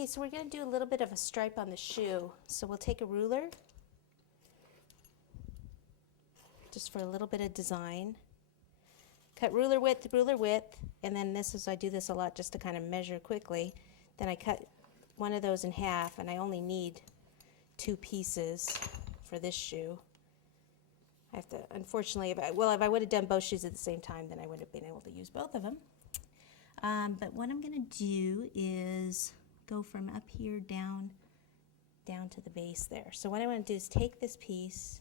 Okay, so we're going to do a little bit of a stripe on the shoe. So we'll take a ruler, just for a little bit of design. Cut ruler width, and then I do this a lot just to kind of measure quickly. Then I cut one of those in half, and I only need 2 pieces for this shoe. I have to, unfortunately, if I would have done both shoes at the same time, then I would have been able to use both of them. But what I'm going to do is go from up here down to the base there. So what I want to do is take this piece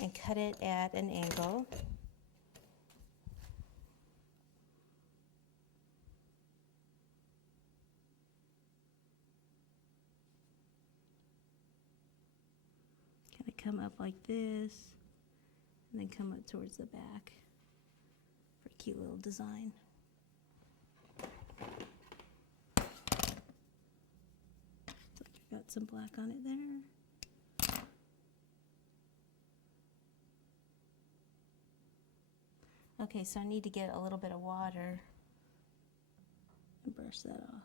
and cut it at an angle. Kind of come up like this, and then come up towards the back for a cute little design. Got some black on it there. Okay, so I need to get a little bit of water and brush that off.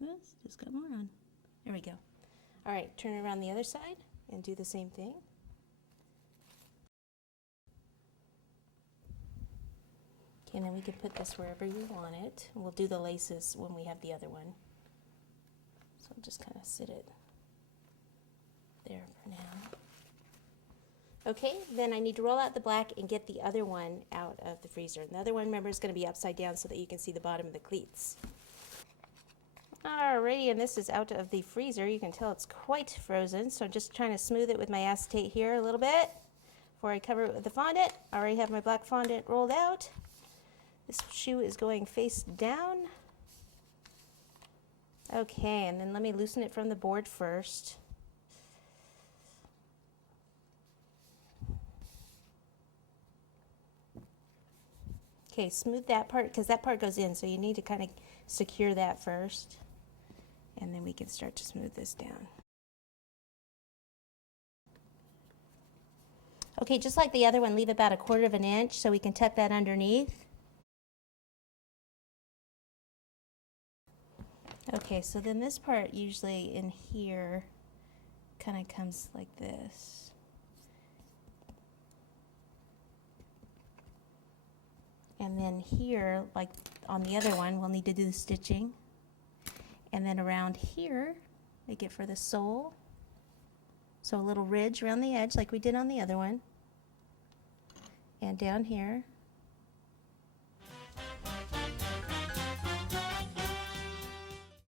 Oops, just got more on. There we go. All right, turn it around the other side and do the same thing. Okay, and then we can put this wherever you want it. We'll do the laces when we have the other one. So I'll just kind of sit it there for now. Okay, then I need to roll out the black and get the other one out of the freezer. And the other one, remember, is going to be upside down so that you can see the bottom of the cleats. Alrighty, and this is out of the freezer. You can tell it's quite frozen, so I'm just trying to smooth it with my acetate here a little bit before I cover it with the fondant. I already have my black fondant rolled out. This shoe is going face down. Okay, and then let me loosen it from the board first. Okay, smooth that part because that part goes in, so you need to kind of secure that first. And then we can start to smooth this down. Okay, just like the other one, leave about 1/4 of an inch so we can tuck that underneath. Okay, so then this part usually in here kind of comes like this. And then here, like on the other one, we'll need to do the stitching. And then around here, make it for the sole. So a little ridge around the edge like we did on the other one. And down here.